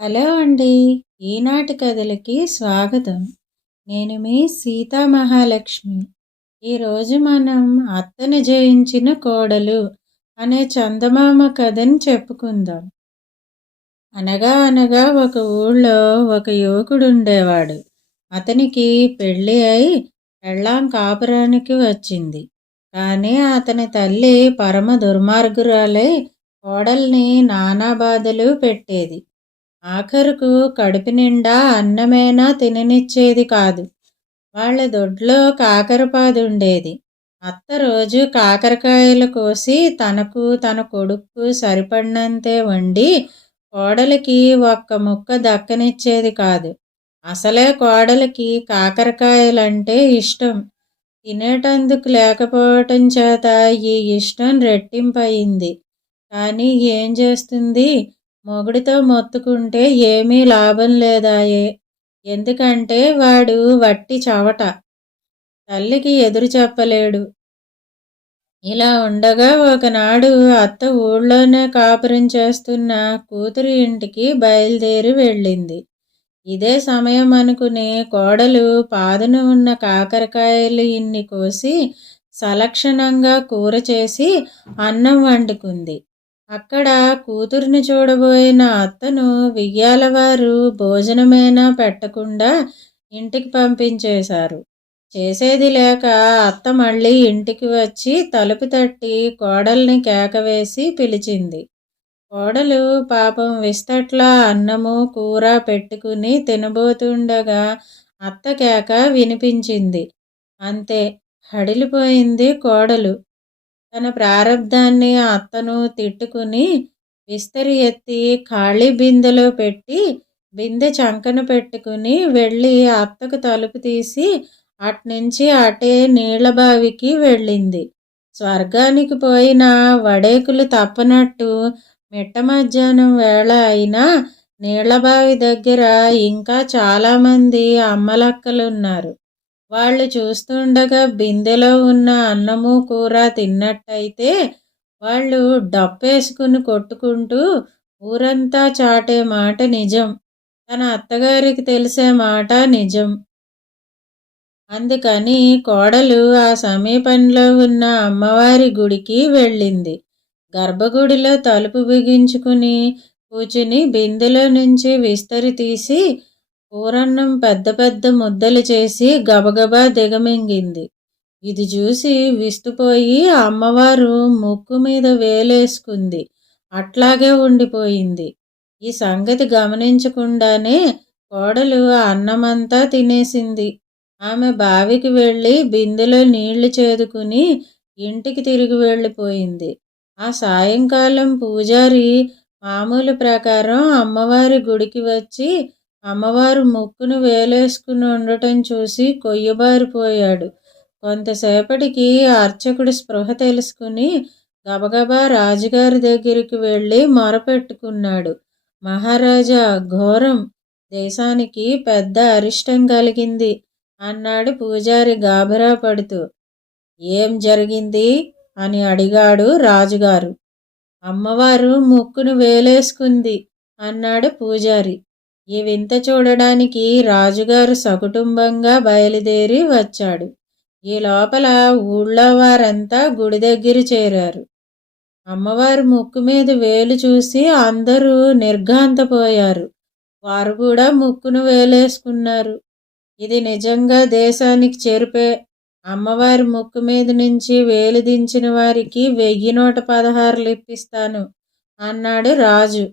Hello అండి. ఈనాటి కథలకి స్వాగతం. నేను మీ సీతా మహాలక్ష్మి. ఈరోజు మనం అత్తను జయించిన కోడలు అనే చందమామ కథని చెప్పుకుందాం. అనగా అనగా ఒక ఊళ్ళో ఒక యువకుడు ఉండేవాడు. అతనికి పెళ్ళి అయి పెళ్ళాం కాపురానికి వచ్చింది. కానీ అతని తల్లి పరమ దుర్మార్గురాలై కోడల్ని నానా బాధలు పెట్టేది. ఆఖరుకు కడుపు నిండా అన్నమైనా తిననిచ్చేది కాదు. వాళ్ళ దొడ్లో కాకరపాదుండేది. అత్త రోజు కాకరకాయలు కోసి తనకు తన కొడుకు సరిపడినంతే వండి కోడలికి ఒక్క ముక్క దక్కనిచ్చేది కాదు. అసలే కోడలికి కాకరకాయలంటే ఇష్టం. తినేటందుకు లేకపోవటం చేత ఈ ఇష్టం రెట్టింపయింది. కానీ ఏం చేస్తుంది? మొగుడితో మొత్తుకుంటే ఏమీ లాభం లేదాయే. ఎందుకంటే వాడు వట్టి చవట. తల్లికి ఎదురు చెప్పలేడు. ఇలా ఉండగా ఒకనాడు అత్త ఊళ్ళోనే కాపురం చేస్తున్న కూతురి ఇంటికి బయలుదేరి వెళ్ళింది. ఇదే సమయం అనుకుని కోడలు పాదున ఉన్న కాకరకాయలు ఇన్ని కోసి సలక్షణంగా కూర చేసి అన్నం వండుకుంది. అక్కడ కూతురిని చూడబోయిన అత్తను వియ్యాలవారు భోజనమైనా పెట్టకుండా ఇంటికి పంపించేశారు. చేసేది లేక అత్త మళ్ళీ ఇంటికి వచ్చి తలుపు తట్టి కోడల్ని కేకవేసి పిలిచింది. కోడలు పాపం విస్తట్లా అన్నము కూర పెట్టుకుని తినబోతుండగా అత్త కేక వినిపించింది. అంతే, హడిలిపోయింది కోడలు. తన ప్రారబ్ధాన్ని అత్తను తిట్టుకుని విస్తరి ఎత్తి ఖాళీ బిందెలో పెట్టి బిందె చంకన పెట్టుకుని వెళ్ళి అత్తకు తలుపు తీసి అట్నుంచి అటే నీళ్లబావికి వెళ్ళింది. స్వర్గానికి పోయిన వడేకులు తప్పనట్టు మిట్ట మధ్యాహ్నం వేళ అయినా నీళ్లబావి దగ్గర ఇంకా చాలామంది అమ్మలక్కలున్నారు. వాళ్ళు చూస్తుండగా బిందెలో ఉన్న అన్నము కూర తిన్నట్టయితే వాళ్ళు డప్పేసుకుని కొట్టుకుంటూ ఊరంతా చాటే మాట నిజం. తన అత్తగారికి తెలిసే మాట నిజం. అందుకని కోడలు ఆ సమీపంలో ఉన్న అమ్మవారి గుడికి వెళ్ళింది. గర్భగుడిలో తలుపు బిగించుకుని కూర్చుని బిందెలో నుంచి విస్తరి తీసి కూరన్నం పెద్ద పెద్ద ముద్దలు చేసి గబగబా దిగమింగింది. ఇది చూసి విస్తుపోయి అమ్మవారు ముక్కు మీద వేలేసుకుంది. అట్లాగే ఉండిపోయింది. ఈ సంగతి గమనించకుండానే కోడలు ఆ అన్నమంతా తినేసింది. ఆమె బావికి వెళ్ళి బిందెలో నీళ్లు చేదుకుని ఇంటికి తిరిగి వెళ్ళిపోయింది. ఆ సాయంకాలం పూజారి మామూలు ప్రకారం అమ్మవారి గుడికి వచ్చి అమ్మవారు ముక్కును వేలేసుకుని ఉండటం చూసి కొయ్యబారిపోయాడు. కొంతసేపటికి అర్చకుడు స్పృహ తెలుసుకుని గబగబా రాజుగారి దగ్గరికి వెళ్ళి మొరపెట్టుకున్నాడు. మహారాజా, ఘోరం, దేశానికి పెద్ద అరిష్టం కలిగింది అన్నాడు పూజారి గాబరా పడుతూ. ఏం జరిగింది అని అడిగాడు రాజుగారు. అమ్మవారు ముక్కును వేలేసుకుంది అన్నాడు పూజారి. ఈ వింత చూడడానికి రాజుగారు సకుటుంబంగా బయలుదేరి వచ్చాడు. ఈ లోపల ఊళ్ళో వారంతా గుడి దగ్గర చేరారు. అమ్మవారి ముక్కు మీద వేలు చూసి అందరూ నిర్ఘాంతపోయారు. వారు కూడా ముక్కును వేలేసుకున్నారు. ఇది నిజంగా దేశానికి చెరుపే. అమ్మవారి ముక్కు మీద నుంచి వేలు దించిన వారికి 1000 ఇప్పిస్తాను అన్నాడు రాజు.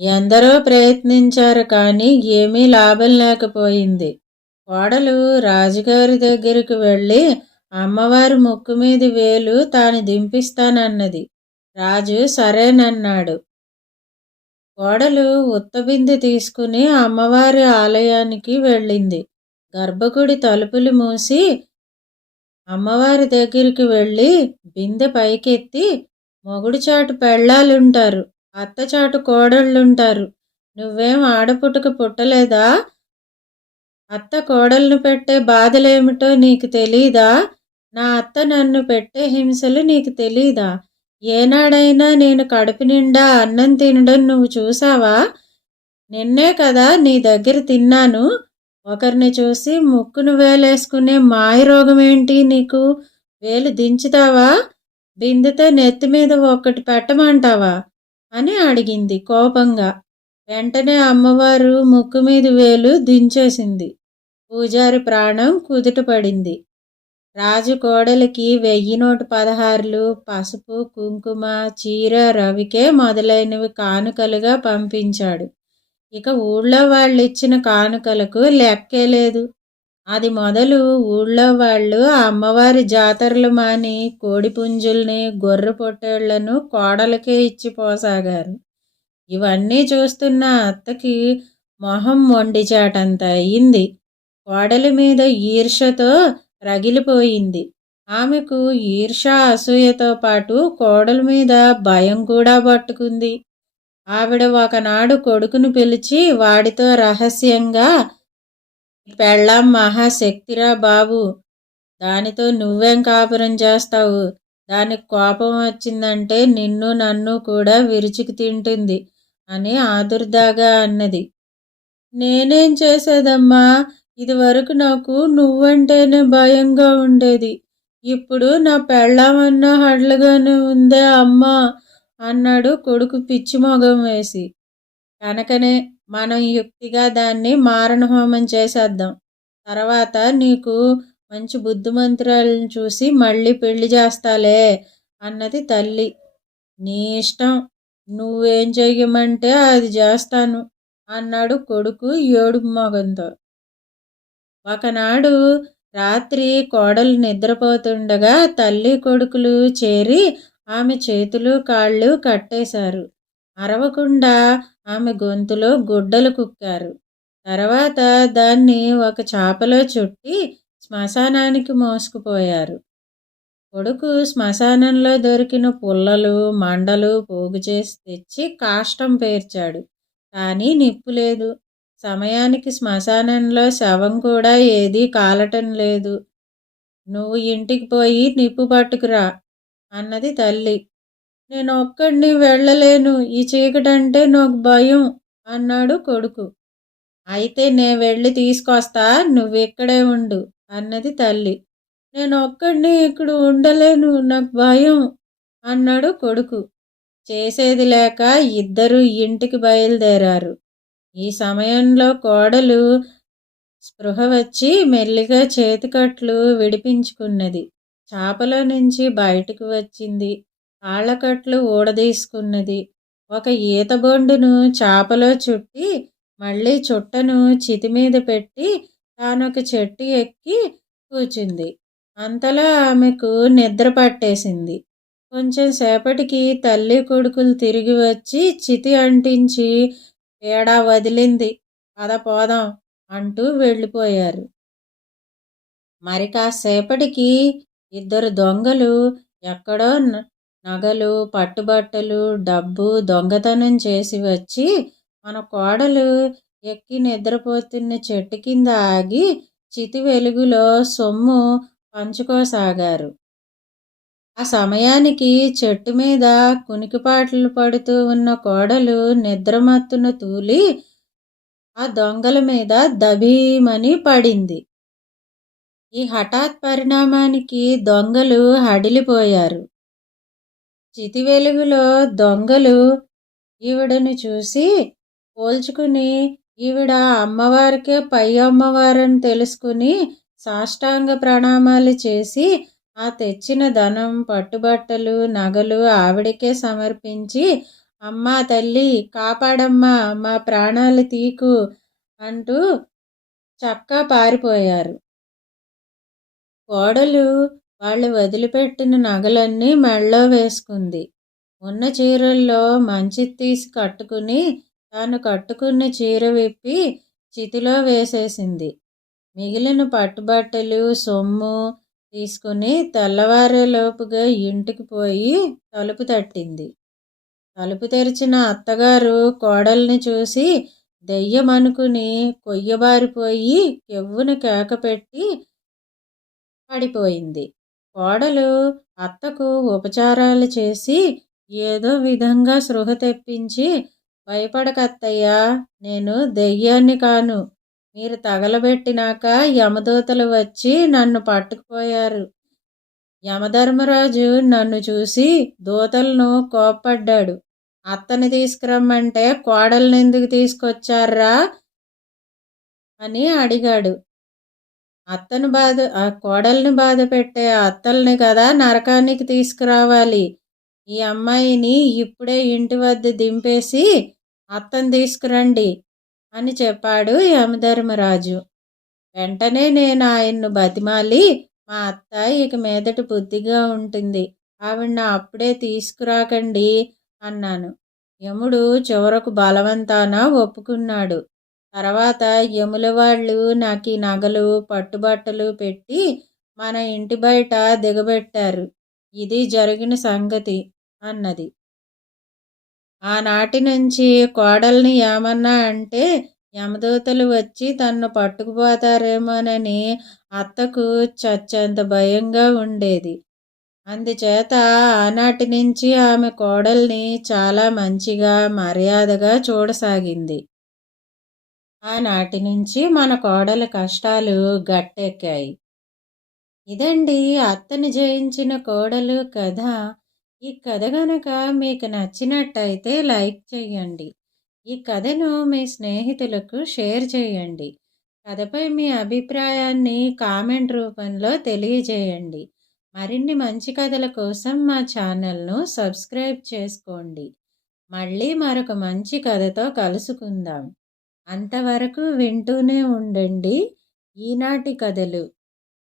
ఎందరో ప్రయత్నించారు కానీ ఏమీ లాభం లేకపోయింది. కోడలు రాజుగారి దగ్గరికి వెళ్ళి అమ్మవారి ముక్కు మీద వేలు తాను దింపిస్తానన్నది. రాజు సరేనన్నాడు. కోడలు ఉత్తబిందె తీసుకుని అమ్మవారి ఆలయానికి వెళ్ళింది. గర్భగుడి తలుపులు మూసి అమ్మవారి దగ్గరికి వెళ్ళి బిందె పైకెత్తి, మొగుడు చాటు పెళ్ళాలుంటారు, అత్తచాటు కోడళ్ళుంటారు. నువ్వేం ఆడపుట్టుక పుట్టలేదా? అత్త కోడలను పెట్టే బాధలేమిటో నీకు తెలీదా? నా అత్త నన్ను పెట్టే హింసలు నీకు తెలీదా? ఏనాడైనా నేను కడుపు నిండా అన్నం తినడం నువ్వు చూసావా? నిన్నే కదా నీ దగ్గర తిన్నాను. ఒకరిని చూసి ముక్కును వేలేసుకునే మాయరోగమేంటి నీకు? వేలు దించుతావా? బిందెతో నెత్తిమీద ఒక్కటి పెట్టమంటావా? అని అడిగింది కోపంగా. వెంటనే అమ్మవారు ముక్కు మీద వేలు దించేసింది. పూజారి ప్రాణం కుదుటపడింది. రాజు కోడలికి 1016లు, పసుపు, కుంకుమ, చీర, రవికే మొదలైనవి కానుకలుగా పంపించాడు. ఇక ఊళ్ళో వాళ్ళిచ్చిన కానుకలకు లెక్కే లేదు. అది మొదలు ఊళ్ళో వాళ్ళు ఆ అమ్మవారి జాతరలు మాని కోడిపుంజుల్ని, గొర్రె పొట్టేళ్లను కోడలకే ఇచ్చిపోసాగారు. ఇవన్నీ చూస్తున్న అత్తకి మొహం మొండిచాటంత అయింది. కోడలి మీద ఈర్ష్యతో రగిలిపోయింది. ఆమెకు ఈర్ష్య, అసూయతో పాటు కోడలి మీద భయం కూడా పట్టుకుంది. ఆవిడ ఒకనాడు కొడుకును పిలిచి వాడితో రహస్యంగా, పెళ్ళాం మహాశక్తిరా బాబు, దానితో నువ్వేం కాపురం చేస్తావు? దానికి కోపం వచ్చిందంటే నిన్ను నన్ను కూడా విరుచుకు తింటుంది అని ఆదుర్దాగా అన్నది. నేనేం చేసేదమ్మా, ఇదివరకు నాకు నువ్వంటేనే భయంగా ఉండేది. ఇప్పుడు నా పెళ్ళామన్నా హడ్లుగానే ఉందే అమ్మా అన్నాడు కొడుకు పిచ్చి మొగం వేసి. కనుకనే మనం యుక్తిగా దాన్ని మారణహోమం చేసేద్దాం. తర్వాత నీకు మంచి బుద్ధిమంతురాలను చూసి మళ్ళీ పెళ్లి చేస్తాలే అన్నది తల్లి. నీ ఇష్టం, నువ్వేం చెయ్యమంటే అది చేస్తాను అన్నాడు కొడుకు ఏడుపు మొగంతో. ఒకనాడు రాత్రి కోడలు నిద్రపోతుండగా తల్లి కొడుకులు చేరి ఆమె చేతులు కాళ్ళు కట్టేశారు. అరవకుండా ఆమె గొంతులో గుడ్డలు కుక్కారు. తర్వాత దాన్ని ఒక చాపలో చుట్టి శ్మశానానికి మోసుకుపోయారు. కొడుకు శ్మశానంలో దొరికిన పుల్లలు, మండలు పోగు చేసి తెచ్చి కాష్టం పేర్చాడు. కానీ నిప్పు లేదు. సమయానికి శ్మశానంలో శవం కూడా ఏదీ కాలటం లేదు. నువ్వు ఇంటికి పోయి నిప్పు పట్టుకురా అన్నది తల్లి. నేను ఒక్కడిని వెళ్ళలేను, ఈ చీకటంటే నాకు భయం అన్నాడు కొడుకు. అయితే నే వెళ్ళి తీసుకొస్తా, నువ్విక్కడే ఉండు అన్నది తల్లి. నేను ఒక్కడిని ఇక్కడ ఉండలేను, నాకు భయం అన్నాడు కొడుకు. చేసేది లేక ఇద్దరు ఇంటికి బయలుదేరారు. ఈ సమయంలో కోడలు స్పృహ వచ్చి మెల్లిగా చేతికట్లు విడిపించుకున్నది. చాపలో నుంచి బయటకు వచ్చింది. కాళ్ళకట్లు ఊడదీసుకున్నది. ఒక ఈతబొండును చాపలో చుట్టి మళ్ళీ చుట్టను చితిమీద పెట్టి తానొక చెట్టు ఎక్కి కూర్చుంది. అంతలో ఆమెకు నిద్ర పట్టేసింది. కొంచెం సేపటికి తల్లి కొడుకులు తిరిగి వచ్చి చితి అంటించి పీడ వదిలింది, పద పోదాం అంటూ వెళ్ళిపోయారు. మరి కాసేపటికి ఇద్దరు దొంగలు ఎక్కడో నగలు, పట్టుబట్టలు, డబ్బు దొంగతనం చేసి వచ్చి మన కోడలు ఎక్కి నిద్రపోతున్న చెట్టు కింద ఆగి చితి వెలుగులో సొమ్ము పంచుకోసాగారు. ఆ సమయానికి చెట్టు మీద కునికిపాట్లు పడుతూ ఉన్న కోడలు నిద్రమత్తున తూలి ఆ దొంగల మీద దభీమని పడింది. ఈ హఠాత్ పరిణామానికి దొంగలు హడిలిపోయారు. చితి వెలుగులో దొంగలు ఈవిడని చూసి పోల్చుకుని ఈవిడ అమ్మవారికే పై అమ్మవారని తెలుసుకుని సాష్టాంగ ప్రణామాలు చేసి ఆ తెచ్చిన ధనం, పట్టుబట్టలు, నగలు ఆవిడకే సమర్పించి, అమ్మా తల్లి కాపాడమ్మా, మా ప్రాణాలు తీకు అంటూ చక్కా పారిపోయారు. కోడలు వాళ్ళు వదిలిపెట్టిన నగలన్నీ మెళ్ళో వేసుకుంది. ఉన్న చీరల్లో మంచిది తీసి కట్టుకుని తాను కట్టుకున్న చీర విప్పి చితిలో వేసేసింది. మిగిలిన పట్టుబట్టలు, సొమ్ము తీసుకుని తెల్లవారేలోపుగా ఇంటికి పోయి తలుపు తట్టింది. తలుపు తెరిచిన అత్తగారు కోడల్ని చూసి దెయ్యమనుకుని కొయ్యబారిపోయి కెవ్వున కేకపెట్టి పడిపోయింది. కోడలు అత్తకు ఉపచారాలు చేసి ఏదో విధంగా స్పృహ తెప్పించి భయపడకత్తయ్యా, నేను దెయ్యాన్ని కాను. మీరు తగలబెట్టినాక యమదూతలు వచ్చి నన్ను పట్టుకుపోయారు. యమధర్మరాజు నన్ను చూసి దూతలను కోప్పడ్డాడు. అత్తని తీసుకురమ్మంటే కోడల్ని ఎందుకు తీసుకొచ్చారా అని అడిగాడు. కోడల్ని బాధ పెట్టే అత్తల్ని కదా నరకానికి తీసుకురావాలి. ఈ అమ్మాయిని ఇప్పుడే ఇంటి వద్ద దింపేసి అత్తని తీసుకురండి అని చెప్పాడు యమధర్మరాజు. వెంటనే నేను ఆయన్ను బతిమాలి, మా అత్త ఇక మీదట బుద్ధిగా ఉంటుంది, ఆవిడ్ని అప్పుడే తీసుకురాకండి అన్నాను. యముడు చివరకు బలవంతాన ఒప్పుకున్నాడు. తర్వాత యముల వాళ్ళు నాకు ఈ నగలు పట్టుబట్టలు పెట్టి మన ఇంటి బయట దిగబెట్టారు. ఇది జరిగిన సంగతి అన్నది. ఆనాటి నుంచి కోడల్ని ఏమన్నా అంటే యమదూతలు వచ్చి తన్ను పట్టుకుపోతారేమోనని అత్తకు చచ్చేంత భయంగా ఉండేది. అందుచేత ఆనాటి నుంచి ఆమె కోడల్ని చాలా మంచిగా మర్యాదగా చూడసాగింది. ఆనాటి నుంచి మన కోడల కష్టాలు గట్టెక్కాయి. ఇదండి అత్తని జయించిన కోడలు కథ. ఈ కథ గనక మీకు నచ్చినట్టయితే లైక్ చేయండి. ఈ కథను మీ స్నేహితులకు షేర్ చేయండి. కథపై మీ అభిప్రాయాన్ని కామెంట్ రూపంలో తెలియజేయండి. మరిన్ని మంచి కథల కోసం మా ఛానల్ను సబ్స్క్రైబ్ చేసుకోండి. మళ్ళీ మరొక మంచి కథతో కలుసుకుందాం. అంతవరకు వింటూనే ఉండండి ఈనాటి కథలు.